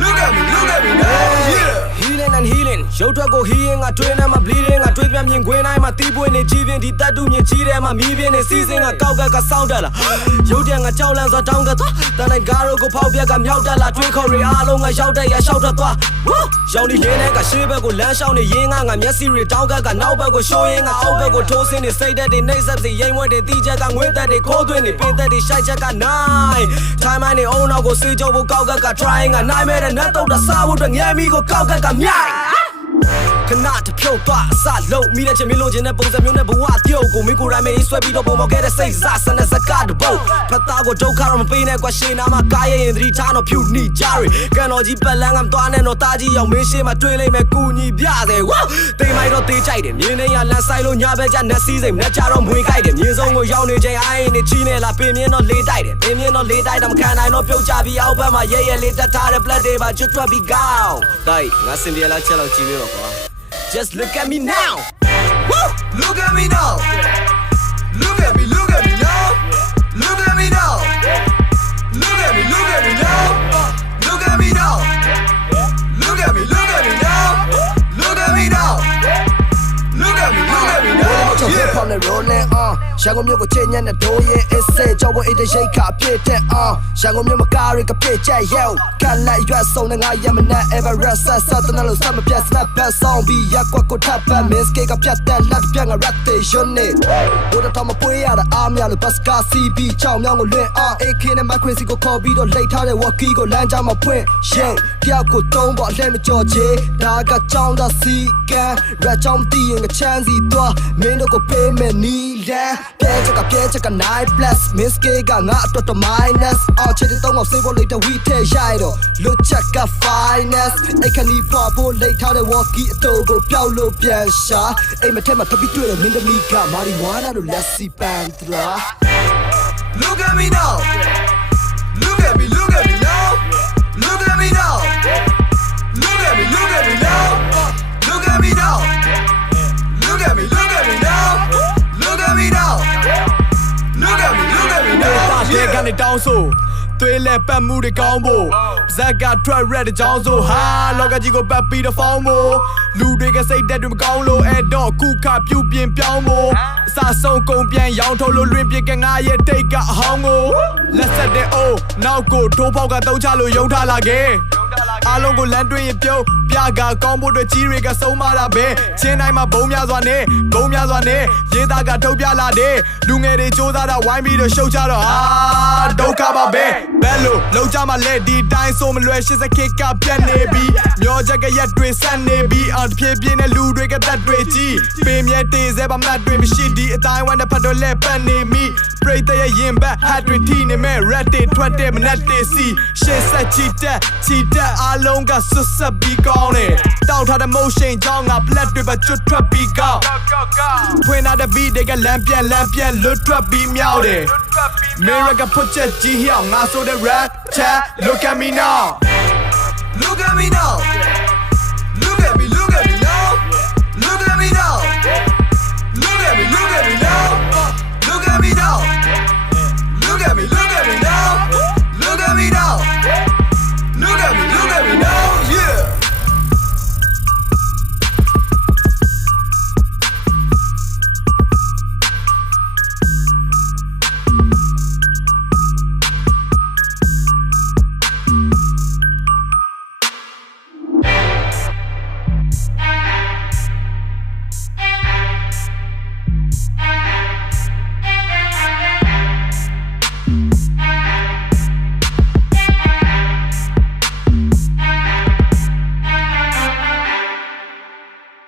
Look at me now. Yeah. Healing and healing ရုပ်ထွက်ကို healing ကတွင်းထဲမှာ bleeding ကတွေးပြမြင်ခွင်းတိုင်းမှာတီးပွင့်နေကြည်ပြင်းဒီတတ်တူမြင်ကြီးထဲမှာမီးပြင်းနေစီးစင်းကကောက်ကစောင်းတက်လာရုပ်တံကကြောက်လန့်စွာတောင်းကသွားတန်တိုင်းကားတို့ကိုဖောက်ပြက်ကမြောက်တက်လာတွေးခေါ်ရီအားလုံးကရောက်တဲ့ရရှောက်ထွက်သွားရောင်ဒီရင်းနဲ့ကရှေးဘက်ကိုလမ်းလျှောက်နေရင်းကမျက်စိတွေတောင်းကနောက်ဘက်ကိုရှိုးရင်းကအောက်ဘက်ကိုထိုးစင်းနေစိတ်သက်တွေနှိမ့်ဆက်စီရိမ်ဝဲတွေတီးချက်ကငွေသက်တွေခိုးသွင်းနေပင်သက်တွေရှိုက်ချက်ကနိုင် time နဲ့အုံနောက်ကိုစေးကြဖို့ကောက်က trying ကနိုင်မဲ့တဲ့နတ်တော့တစားဖို့အတွက်ငယ်မီကိုကောက်ကမြိုက်ခဏတဖြုတ်သွားအစလုံးမိတဲ့ချင်မလို့ခြင်းနဲ့ပုံစံမျိုးနဲ့ဘဝပြုတ်ကိုမင်းကိုယ်တိုင်မင်းဆွဲပြီးတော့ပုံမော်ခဲ့တဲ့စိတ်စားဆန်းတဲ့စကားတပုတ်ဖတ်သားကိုဒုက္ခတော့မပေးနဲ့ကွာရှေ့နာမှာကားရဲ့ရင်သတိထားတော့ဖြူနေကြရီကန်တော်ကြီးပတ်လန်းကသွားနဲ့တော့တာကြီးရောက်မင်းရှေ့မှာတွေ့လိမ့်မယ်ကူညီပြစေဝါတိမ်မိုက်တော့တေးကြိုက်တယ်မြင်းနဲ့ရလန်ဆိုင်လို့ညာဘက်ကျနက်စီးစိမ်နဲ့ကြတော့မွေးကြိုက်တယ်မြင်းစုံကိုရောက်နေချိန်အိုင်းနေချီနေလာပင်မြင်းတော့လေးတိုက်တယ်ပင်မြင်းတော့လေးတိုက်တော့မခံနိုင်တော့ပြုတ်ချပြီးအောက်ဘက်မှာရဲရဲလေးတက်ထားတဲ့ blood တွေပါကျွတ်ထွက်ပြီးကောင်းတိုက်ငါစင်ပြေလာချက်လောက်ကြည့်ပြီးတော့ကွာJust look at me now. Woo! Look at me now. Look at me now. Look at me now. Look at me now. Look at me now. Look at me now. Look at me now. Look at me now. Yeah. From the rolling on. ရှာကုန်မျိုးကိုချိန်ညက်နဲ့ဒိုးရဲ့ essay ကြောက်ဖို့အိတ်တဲ့ရိတ်ခါပြည့်တဲ့ ရှာကုန်မျိုးမကားရကပြည့်ချက် yo ကန်လိုက်ရွက်ဆုံးတဲ့ငါရမနဲ့ Everest ဆက်တဲ့လို့စမပြတ် snap back song ပြီးရက်ကွက်ကိုထပ်ပတ် miss cake ကပြတ်တဲ့လက်ပြငါ rap station နဲ့ဘိုးတော်မပွေးရတဲ့အားမရလို့ bus car CB ချောင်းမြောင်းကိုလွင့် AK နဲ့ microphone ကိုခေါ်ပြီးတော့လိတ်ထားတဲ့ walkie ကိုလမ်းကြောင်းမှာဖွင့် yo တယောက်ကိုတုံးပေါ်အလဲမကြော်ချေဒါကကြောင်းသာစီကန် rap ကြောင်းတီးရင်ကချမ်းစီသွားမင်းတို့ကိုပေးမယ်နီလန်ပြဲချက်က9 plus miss cake ကငါအတွက်တော့ minus ချစ်တဲ့တော့ငါစေးဖို့လိတ်တဲ့ we ထဲရိုက်တော့လွတ်ချက်က finest အိတ်ခဏီပေါ်ဖို့လိတ်ထားတဲ့ walkie အတူကိုပြောက်လို့ပြန်ရှာအိမ်မထက်မှာထပ်ပြီးတွေ့တဲ့မင်းသမီးက marijuana လို့လက်စီပန်သလား Look at me now. Look at me now. Look at me now. Look at me now. Look at me now. Look at me now. Look at me now. Look at me now. Yeah, got it down so. သွေးလဲပတ်မှုတွေကောင်းဖို့ဇက်က track red အကြောင်းဆိုဟာလောကကြီးကိုပတ်ပြီးတော့ဖောင်းဖို့လူတွေကစိတ်တက်တွေမကောင်းလို့အဲ့တော့ခုခပြုတ်ပြင်းပြောင်းဖို့အစာဆုံးကုန်ပြန်ရောင်းထုတ်လို့လွင်ပြကငါရဲ့တိတ်ကအဟောင်းကိုလက်ဆက်တဲ့အိုးနောက်ကိုထိုးပေါက်ကတုံးချလို့ယုံထားလာခဲ့အားလုံးကိုလမ်းတွင်းရင်ပြုတ်ပြကကောင်းဖို့အတွက်ကြီးတွေကဆုံးမတာပဲချင်းတိုင်းမှာဘုံများစွာနဲ့ရေးသားကထုတ်ပြလာတဲ့လူငယ်တွေစူးစမ်းတာဝိုင်းပြီးတော့ရှုပ်ချတော့ဒုက္ခပါပဲဘယ်လိုလုံးကြမှာလဲဒီတိုင်းဆိုမလွယ်80 k ကပြတ်နေပြီမျောချက်ကရက်တွေဆက်နေပြီအောင်တစ်ပြေးပြေးနဲ့လူတွေကတက်တွေကြီးပင်မြဲတေးစဲပါမတ်တွေမရှိဒီအတိုင်းဝမ်းနဲ့ဖတ်တော့လဲပတ်နေမိပရိသတ်ရဲ့ရင်ဘတ် hat တွေထိနေမဲ့ red တွေထွက်တဲ့မနက်တွေစီရှေ့ဆက်ချီတက်အားလုံးကဆွတ်ဆက်ပြီးကောင်းတယ်တောက်ထားတဲ့ motion ကြောင်းက black တွေပါကျွတ်ထွက်ပြီးကောင်းဖွင့်လာတဲ့ beat တွေကလမ်းပြန်လွတ်ထွက်ပြီးမြောက်တယ် mirror က put ချက်ကြီးဟျောင်းငါဆိုတဲ့ rap chat look at me now Look at me now.